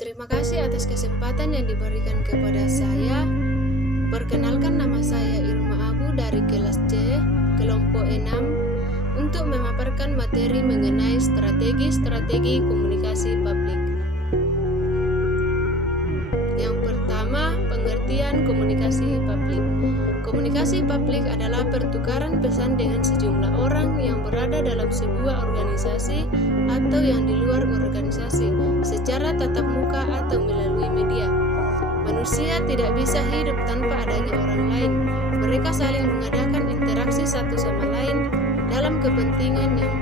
Terima kasih atas kesempatan yang diberikan kepada saya. Perkenalkan, nama saya Irma Abu dari kelas C, kelompok 6, untuk memaparkan materi mengenai strategi komunikasi publik. Yang pertama, pengertian komunikasi publik. Komunikasi publik adalah pertukaran pesan dengan sejumlah orang yang berada dalam sebuah organisasi atau yang di luar organisasi, secara tatap muka atau melalui media. Manusia tidak bisa hidup tanpa adanya orang lain. Mereka saling mengadakan interaksi satu sama lain dalam kepentingan yang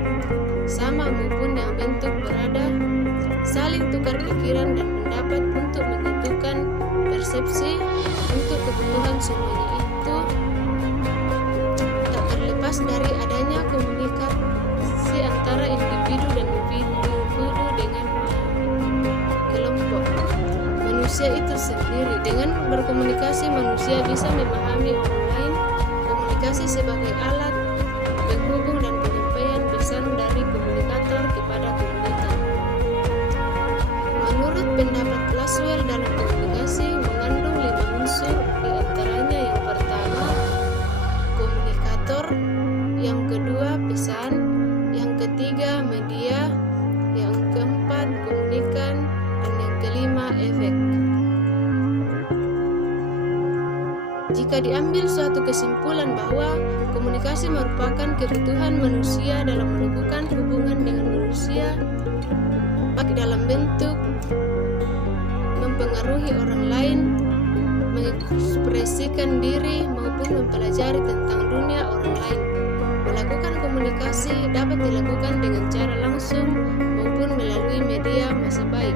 sama maupun yang bentuk berada, saling tukar pikiran dan pendapat untuk menentukan persepsi untuk kebutuhan. Semuanya itu tak terlepas dari adanya komunikasi antara individu dan individu dengan kelompok. Manusia itu sendiri, dengan berkomunikasi manusia bisa memahami orang lain. Komunikasi sebagai alat penghubung dan penyampaian pesan dari komunikator kepada komunitas. Menurut pendapat Laswell, dalam komunikasi mengandung 5 unsur, di antaranya yang pertama komunikator, yang kedua pesan, yang ketiga media, yang keempat komunikan, dan yang kelima efek. Jika diambil suatu kesimpulan bahwa komunikasi merupakan kebutuhan manusia dalam melakukan hubungan dengan manusia, baik dalam bentuk mempengaruhi orang lain, mengekspresikan diri, maupun mempelajari tentang dunia orang lain. Melakukan komunikasi dapat dilakukan dengan cara langsung maupun melalui media masa baik,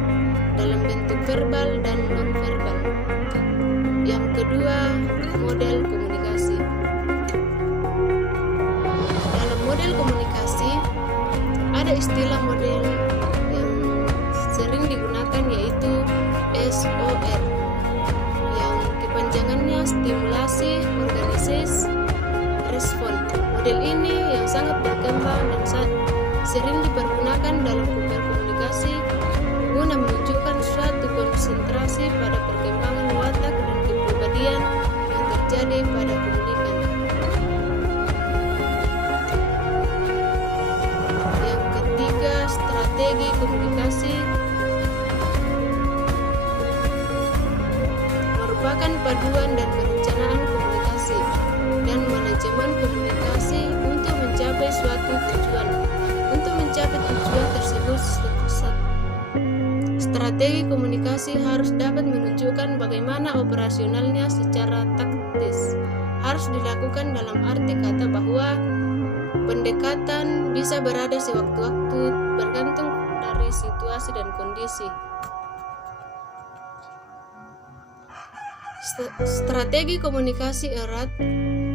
dalam bentuk verbal dan non-verbal. Yang kedua, model komunikasi. Dalam model komunikasi, ada istilah model yang sering digunakan, yaitu SOR, yang kepanjangannya stimulasi, organisis, respon. Model ini yang sangat berkembang dan sering dipergunakan dalam berkomunikasi guna menunjukkan suatu konsentrasi pada perkembangan watak dan kepribadian yang terjadi pada komunikan. Yang ketiga, strategi komunikasi merupakan paduan dan perencanaan komunikasi dan manajemen komunikasi untuk mencapai suatu tujuan. Untuk mencapai tujuan tersebut, strategi komunikasi harus dapat menunjukkan bagaimana operasionalnya secara taktis. Harus dilakukan dalam arti kata bahwa pendekatan bisa berada sewaktu-waktu bergantung dari situasi dan kondisi. Strategi komunikasi erat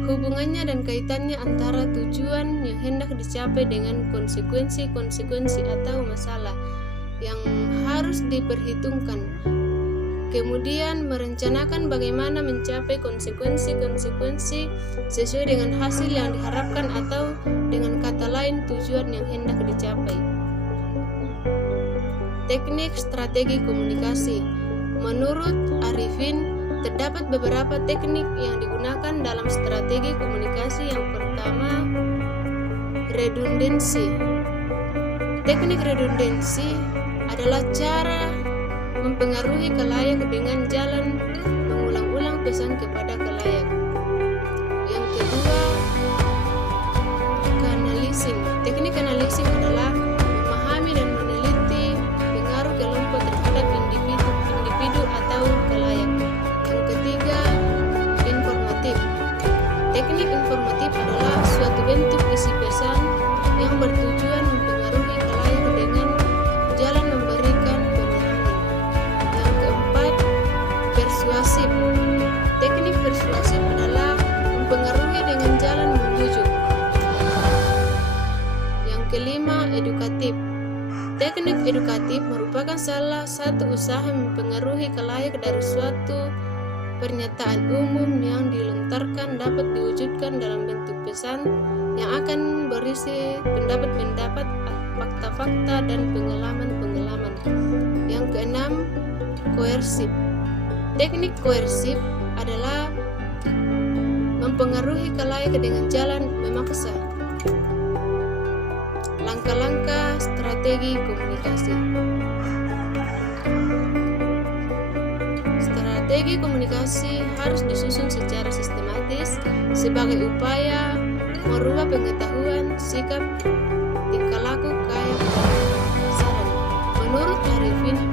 hubungannya dan kaitannya antara tujuan yang hendak dicapai dengan konsekuensi atau masalah yang harus diperhitungkan. Kemudian merencanakan bagaimana mencapai konsekuensi sesuai dengan hasil yang diharapkan, atau dengan kata lain tujuan yang hendak dicapai. Teknik strategi komunikasi. Menurut Arifin, terdapat beberapa teknik yang digunakan dalam strategi komunikasi. Yang pertama, redundansi. Teknik redundansi adalah cara mempengaruhi khalayak dengan jalan mengulang-ulang pesan kepada khalayak. Yang kedua, canalizing. Teknik canalizing adalah memahami dan meneliti pengaruh kelompok terhadap individu atau khalayak. Yang ketiga, informatif. Teknik informatif adalah suatu bentuk isi pesan yang bertujuan mempengaruhi khalayak dengan jalan memberikan penerangan. Yang keempat, persuasif. Teknik persuasif adalah mempengaruhi dengan jalan membujuk. Yang kelima, edukatif. Teknik edukatif merupakan salah satu usaha mempengaruhi khalayak dari suatu pernyataan umum yang dilontarkan dapat diwujudkan dalam bentuk pesan yang akan berisi pendapat-pendapat, fakta-fakta, dan pengalaman-pengalaman. Yang keenam, koersif. Teknik koersif adalah mempengaruhi khalayak dengan jalan memaksa. Langkah-langkah strategi komunikasi. Strategi komunikasi harus disusun secara sistematis sebagai upaya merubah pengetahuan, sikap, tingkah laku, gaya, dan saran. Menurut Arifin